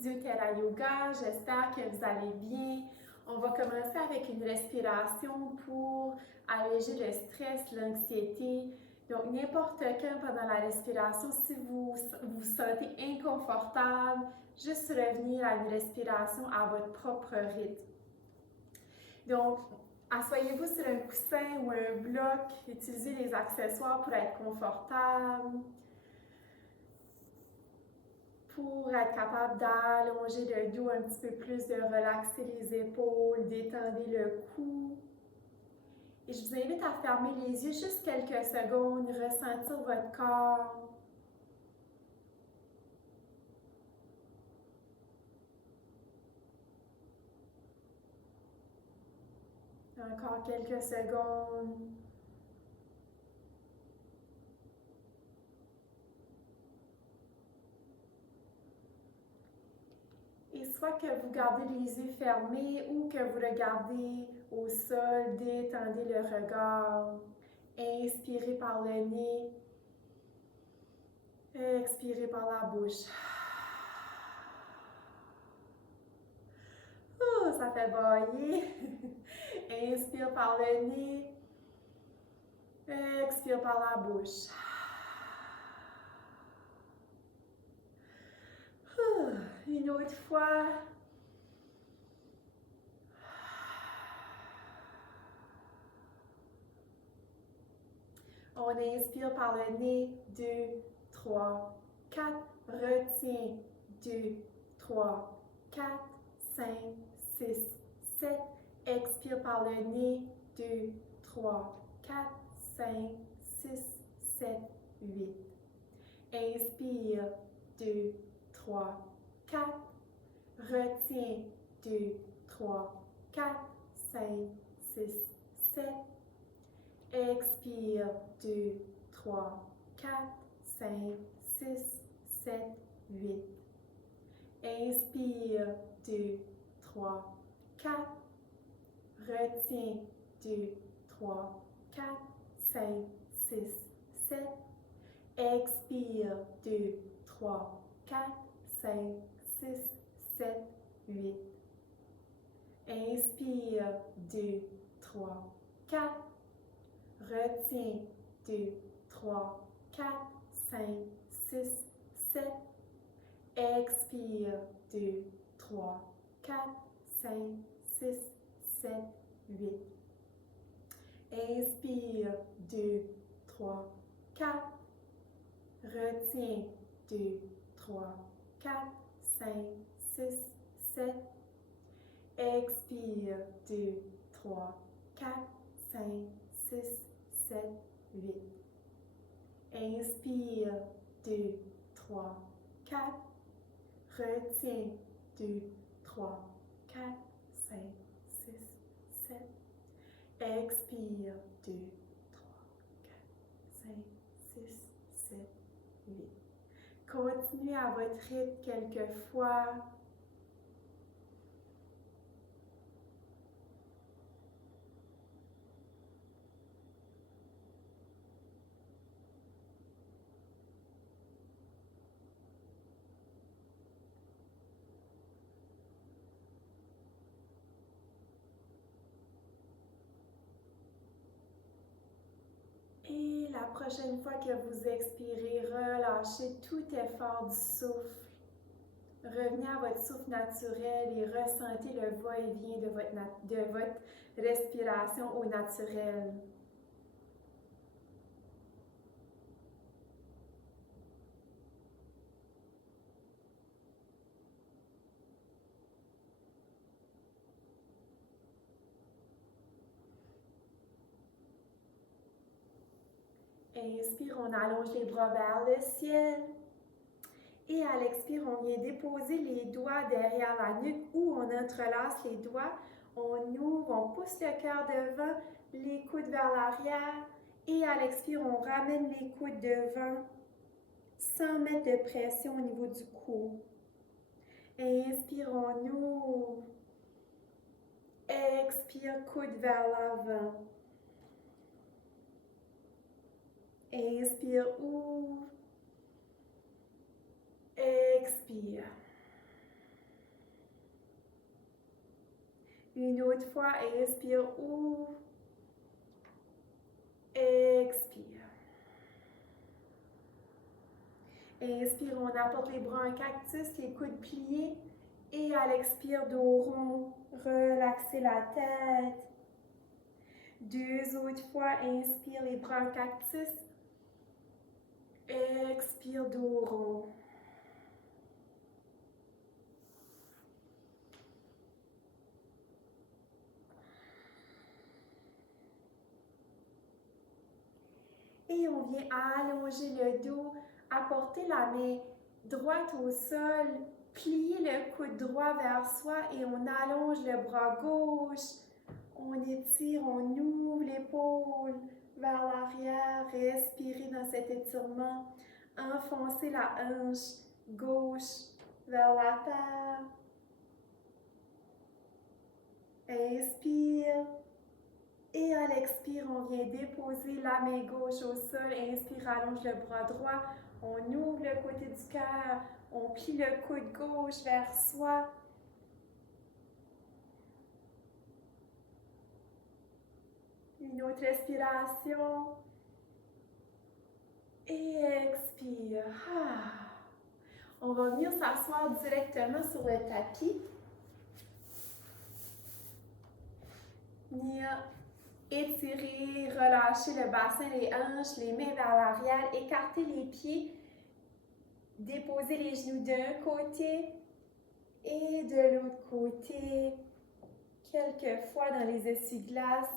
Studio Terra Yoga, j'espère que vous allez bien. On va commencer avec une respiration pour alléger le stress, l'anxiété. Donc, n'importe quand pendant la respiration, si vous vous sentez inconfortable, juste revenir à une respiration à votre propre rythme. Donc, asseyez-vous sur un coussin ou un bloc, utilisez les accessoires pour être confortable. Pour être capable d'allonger le dos un petit peu plus, de relaxer les épaules, d'étendre le cou. Et je vous invite à fermer les yeux juste quelques secondes, ressentir votre corps. Encore quelques secondes. Et soit que vous gardez les yeux fermés ou que vous regardez au sol, détendez le regard. Inspirez par le nez. Expirez par la bouche. Oh, ça fait bailler. Inspire par le nez. Expire par la bouche. Une autre fois. On inspire par le nez. 2, 3, 4. Retiens. 2, 3, 4, 5, 6, 7. Expire par le nez. 2, 3, 4, 5, 6, 7, 8. Inspire. 2, 3, 4. Retiens. 2, 3, 4, 5, 6, 7. Expire. 2, 3, 4, 5, 6, 7, 8. Inspire. 2, 3, 4. Retiens. 2, 3, 4, 5, 6, 7. Expire. 2, 3, 4, 5, 6, 7, 8. Inspire. 2, 3, 4. Retiens. 2, 3, 4, 5, 6, 7. Expire. 2, 3, 4, 5, 6, 7, 8. Inspire. 2, 3, 4. Retiens. 2, 3, 4, 5, 6, 7. Expire. 2, 3, 4, 5, 6, 7, 8. Inspire. 2, 3, 4. Retiens. 2, 3, 4, 5, 6, 7. Expire. 2, 3, 4, 5, 6, 7, 8. Continuez à votre rythme quelques fois. Et la prochaine fois que vous expirez, relâchez tout effort du souffle. Revenez à votre souffle naturel et ressentez le va-et-vient de votre respiration au naturel. Inspire, on allonge les bras vers le ciel. Et à l'expire, on vient déposer les doigts derrière la nuque ou on entrelace les doigts. On ouvre, on pousse le cœur devant, les coudes vers l'arrière. Et à l'expire, on ramène les coudes devant sans mettre de pression au niveau du cou. Inspire, on ouvre. Expire, coude vers l'avant. Inspire, ouvre. Expire. Une autre fois, inspire, ouvre. Expire. Inspire, on apporte les bras en cactus, les coudes pliés. Et à l'expire, dos rond, relaxez la tête. Deux autres fois, inspire, les bras en cactus. Expire, dos rond. Et on vient allonger le dos, apporter la main droite au sol, plier le coude droit vers soi et on allonge le bras gauche. On étire, on ouvre l'épaule vers l'arrière, respirez dans cet étirement. Enfoncez la hanche gauche vers la terre. Inspire. Et à l'expire, on vient déposer la main gauche au sol. Inspire, allonge le bras droit. On ouvre le côté du cœur. On plie le coude gauche vers soi. Une autre respiration. Et expire. On va venir s'asseoir directement sur le tapis. Venir étirer, relâcher le bassin, les hanches, les mains vers l'arrière, écarter les pieds, déposer les genoux d'un côté et de l'autre côté, quelques fois dans les essuie-glaces.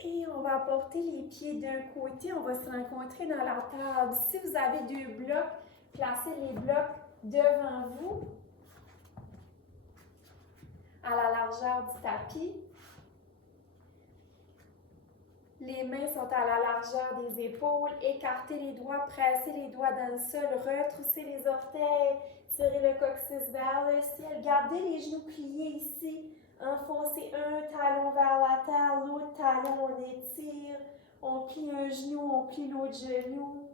Et on va porter les pieds d'un côté, on va se rencontrer dans la table. Si vous avez deux blocs, placez les blocs devant vous, à la largeur du tapis. Les mains sont à la largeur des épaules. Écartez les doigts, pressez les doigts dans le sol, retroussez les orteils, tirez le coccyx vers le ciel. Gardez les genoux pliés ici. Enfoncez un talon vers la terre, l'autre talon, on étire. On plie un genou, on plie l'autre genou.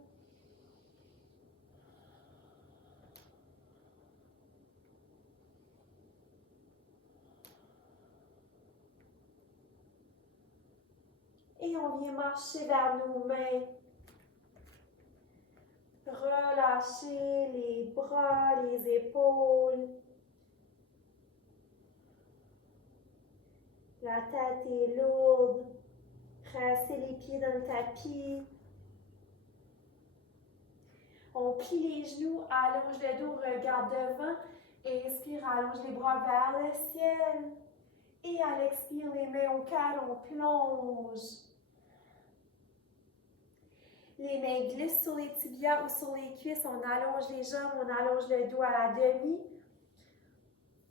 Et on vient marcher vers nos mains. Relâchez les bras, les épaules. La tête est lourde. Pressez les pieds dans le tapis. On plie les genoux, allonge le dos, regarde devant. Inspire, allonge les bras vers le ciel. Et à l'expire, les mains au cœur, on plonge. Les mains glissent sur les tibias ou sur les cuisses. On allonge les jambes, on allonge le dos à la demi.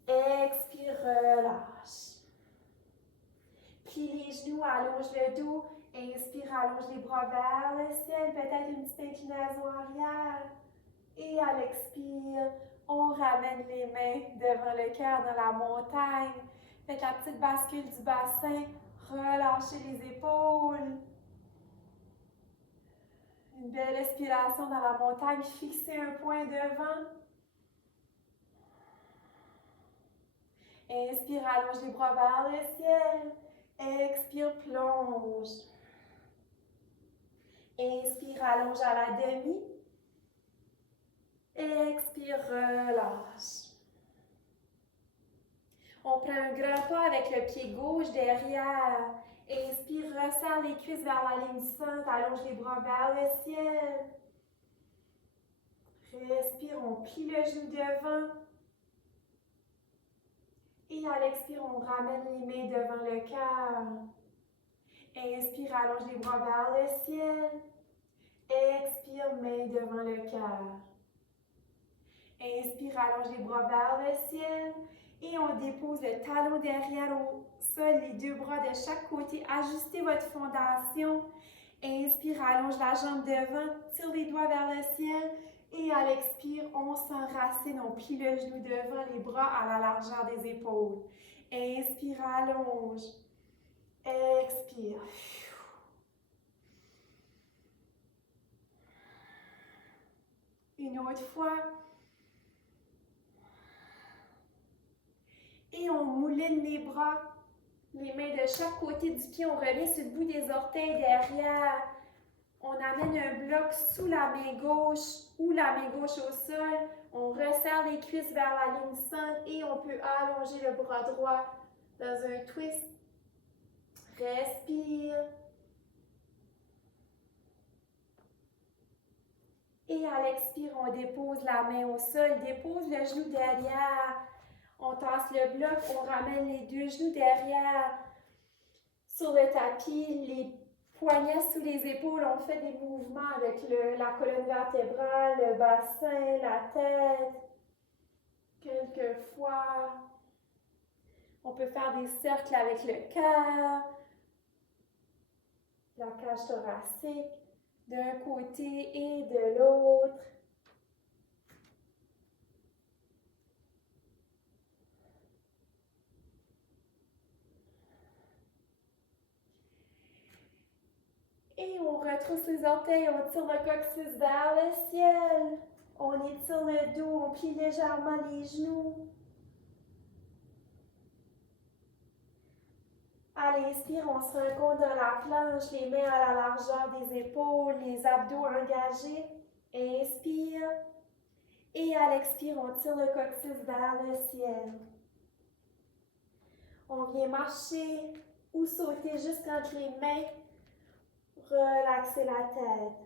Expire, relâche. Plie les genoux, allonge le dos. Inspire, allonge les bras vers le ciel. Peut-être une petite inclinaison arrière. Et à l'expire, on ramène les mains devant le cœur dans la montagne. Faites la petite bascule du bassin. Relâchez les épaules. Une belle respiration dans la montagne. Fixez un point devant. Inspire, allonge les bras vers le ciel. Expire, plonge. Inspire, allonge à la demi. Expire, relâche. On prend un grand pas avec le pied gauche derrière. Inspire, resserre les cuisses vers la ligne du centre. Allonge les bras vers le ciel. Respire, on plie le genou devant. Et à l'expire, on ramène les mains devant le cœur. Inspire, allonge les bras vers le ciel. Expire, main devant le cœur. Inspire, allonge les bras vers le ciel. Et on dépose le talon derrière au sol, les deux bras de chaque côté. Ajustez votre fondation. Inspire, allonge la jambe devant, tire les doigts vers le ciel. Et à l'expire, on s'enracine, on plie le genou devant, les bras à la largeur des épaules. Inspire, allonge. Expire. Une autre fois. Et on mouline les bras, les mains de chaque côté du pied. On revient sur le bout des orteils derrière. On amène un bloc sous la main gauche ou la main gauche au sol. On resserre les cuisses vers la ligne centre et on peut allonger le bras droit dans un twist. Respire. Et à l'expire, on dépose la main au sol, dépose le genou derrière. On tasse le bloc, on ramène les deux genoux derrière sur le tapis, les poignets sous les épaules. On fait des mouvements avec la colonne vertébrale, le bassin, la tête. Quelquefois, on peut faire des cercles avec le cœur, la cage thoracique, d'un côté et de l'autre. Et on retrousse les orteils, on tire le coccyx vers le ciel. On étire le dos, on plie légèrement les genoux. À l'inspire, on se rencontre dans la planche, les mains à la largeur des épaules, les abdos engagés. Inspire. Et à l'expire, on tire le coccyx vers le ciel. On vient marcher ou sauter juste entre les mains. Relaxez la tête.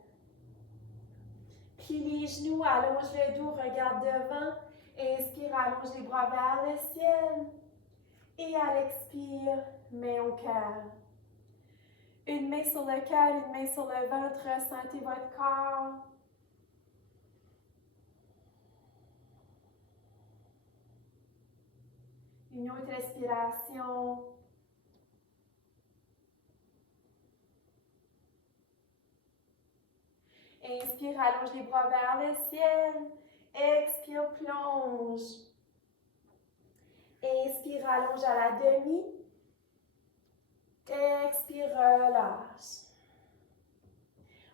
Plie les genoux, allonge le dos, regarde devant. Inspire, allonge les bras vers le ciel. Et à l'expire, main au cœur. Une main sur le cœur, une main sur le ventre. Ressentez votre corps. Une autre respiration. Inspire, allonge les bras vers le ciel. Expire, plonge. Inspire, allonge à la demi. Expire, relâche.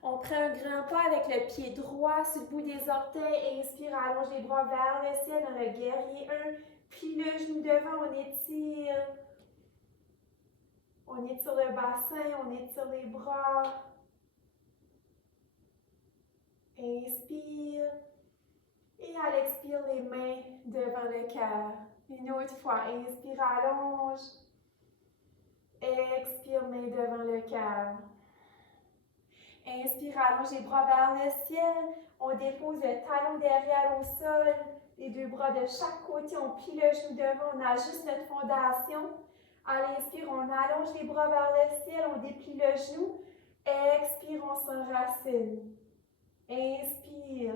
On prend un grand pas avec le pied droit sur le bout des orteils. Inspire, allonge les bras vers le ciel dans le guerrier 1. Plie le genou devant, on étire. On étire le bassin, on étire les bras. Inspire. Et à l'expire, les mains devant le cœur. Une autre fois. Inspire, allonge. Expire, main devant le cœur. Inspire, allonge les bras vers le ciel. On dépose le talon derrière au sol. Les deux bras de chaque côté. On plie le genou devant. On ajuste notre fondation. À l'inspire, on allonge les bras vers le ciel. On déplie le genou. Expire, on s'enracine. Inspire.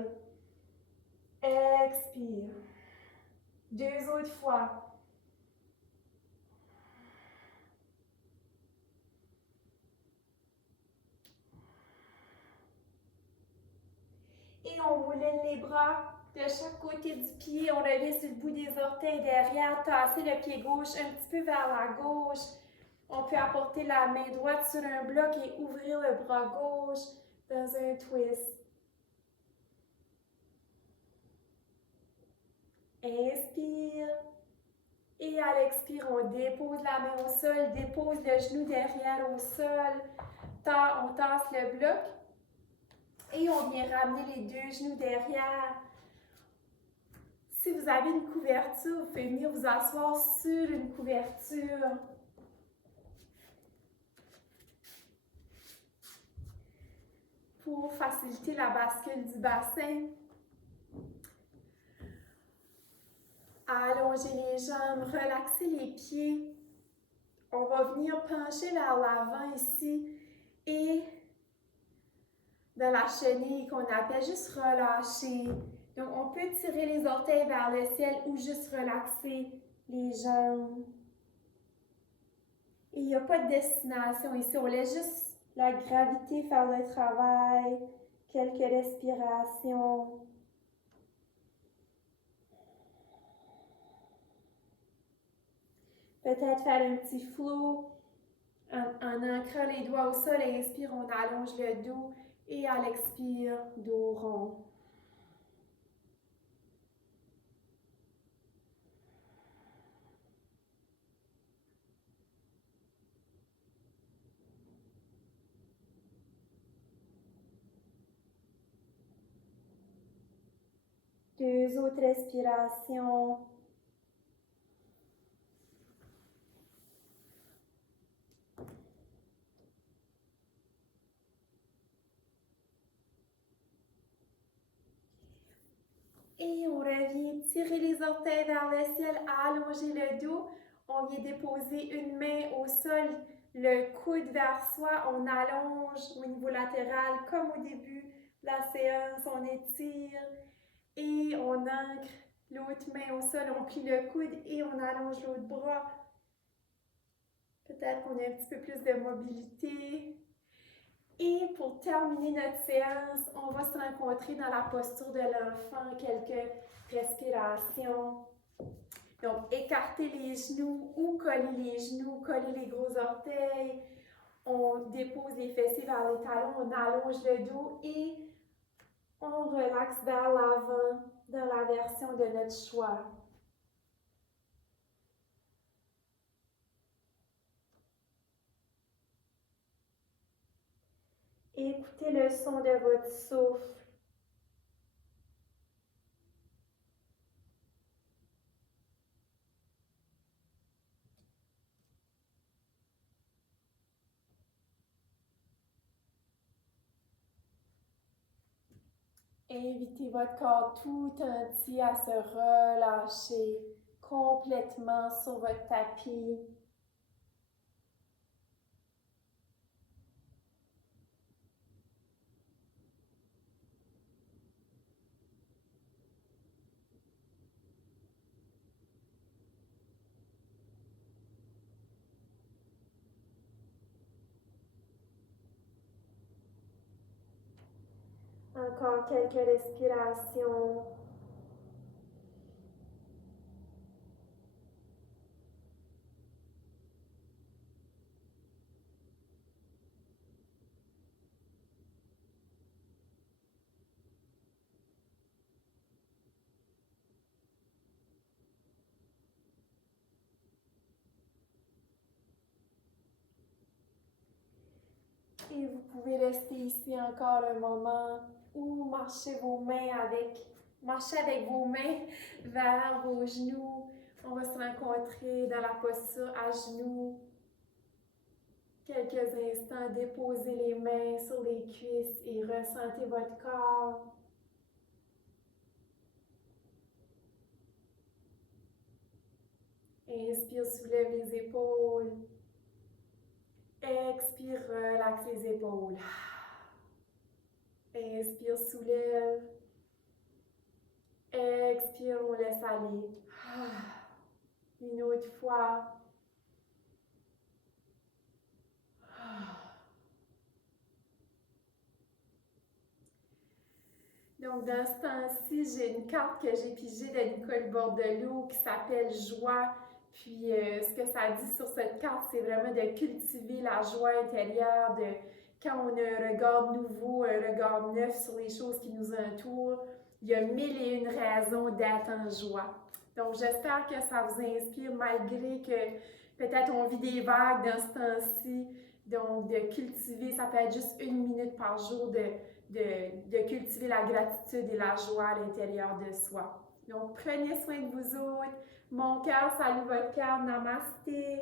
Expire. Deux autres fois. Et on mouline les bras de chaque côté du pied. On revient sur le bout des orteils derrière. Tasser le pied gauche un petit peu vers la gauche. On peut apporter la main droite sur un bloc et ouvrir le bras gauche dans un twist. Inspire. Et à l'expire, on dépose la main au sol, dépose le genou derrière au sol. On tasse le bloc. Et on vient ramener les deux genoux derrière. Si vous avez une couverture, vous pouvez venir vous asseoir sur une couverture. Pour faciliter la bascule du bassin. Allongez les jambes, relaxez les pieds. On va venir pencher vers l'avant ici et dans la chenille qu'on appelle juste relâcher. Donc, on peut tirer les orteils vers le ciel ou juste relaxer les jambes. Et il n'y a pas de destination ici. On laisse juste la gravité faire le travail. Quelques respirations. Peut-être faire un petit flow En ancrant les doigts au sol, inspire, on allonge le dos et à l'expire, dos rond. Deux autres respirations. Et on revient tirer les orteils vers le ciel, allonger le dos. On vient déposer une main au sol, le coude vers soi. On allonge au niveau latéral comme au début de la séance. On étire et on ancre l'autre main au sol. On plie le coude et on allonge l'autre bras. Peut-être qu'on a un petit peu plus de mobilité. Et pour terminer notre séance, on va se rencontrer dans la posture de l'enfant, quelques respirations. Donc, écarter les genoux ou coller les genoux, coller les gros orteils. On dépose les fessiers vers les talons, on allonge le dos et on relaxe vers l'avant dans la version de notre choix. Écoutez le son de votre souffle. Invitez votre corps tout entier à se relâcher complètement sur votre tapis. Encore quelques respirations. Et vous pouvez rester ici encore un moment ou marcher avec vos mains vers vos genoux. On va se rencontrer dans la posture à genoux. Quelques instants, déposez les mains sur les cuisses et ressentez votre corps. Inspire, soulève les épaules. Expire, relaxe les épaules. Inspire, soulève. Expire, on laisse aller. Une autre fois. Donc, dans ce temps-ci, j'ai une carte que j'ai pigée de Nicole Bordelot qui s'appelle Joie. Puis, ce que ça dit sur cette carte, c'est vraiment de cultiver la joie intérieure, de quand on a un regard nouveau, un regard neuf sur les choses qui nous entourent. Il y a mille et une raisons d'être en joie. Donc, j'espère que ça vous inspire malgré que peut-être on vit des vagues dans ce temps-ci. Donc, de cultiver, ça peut être juste une minute par jour de cultiver la gratitude et la joie à l'intérieur de soi. Donc, prenez soin de vous autres. Mon cœur salue votre cœur. Namasté.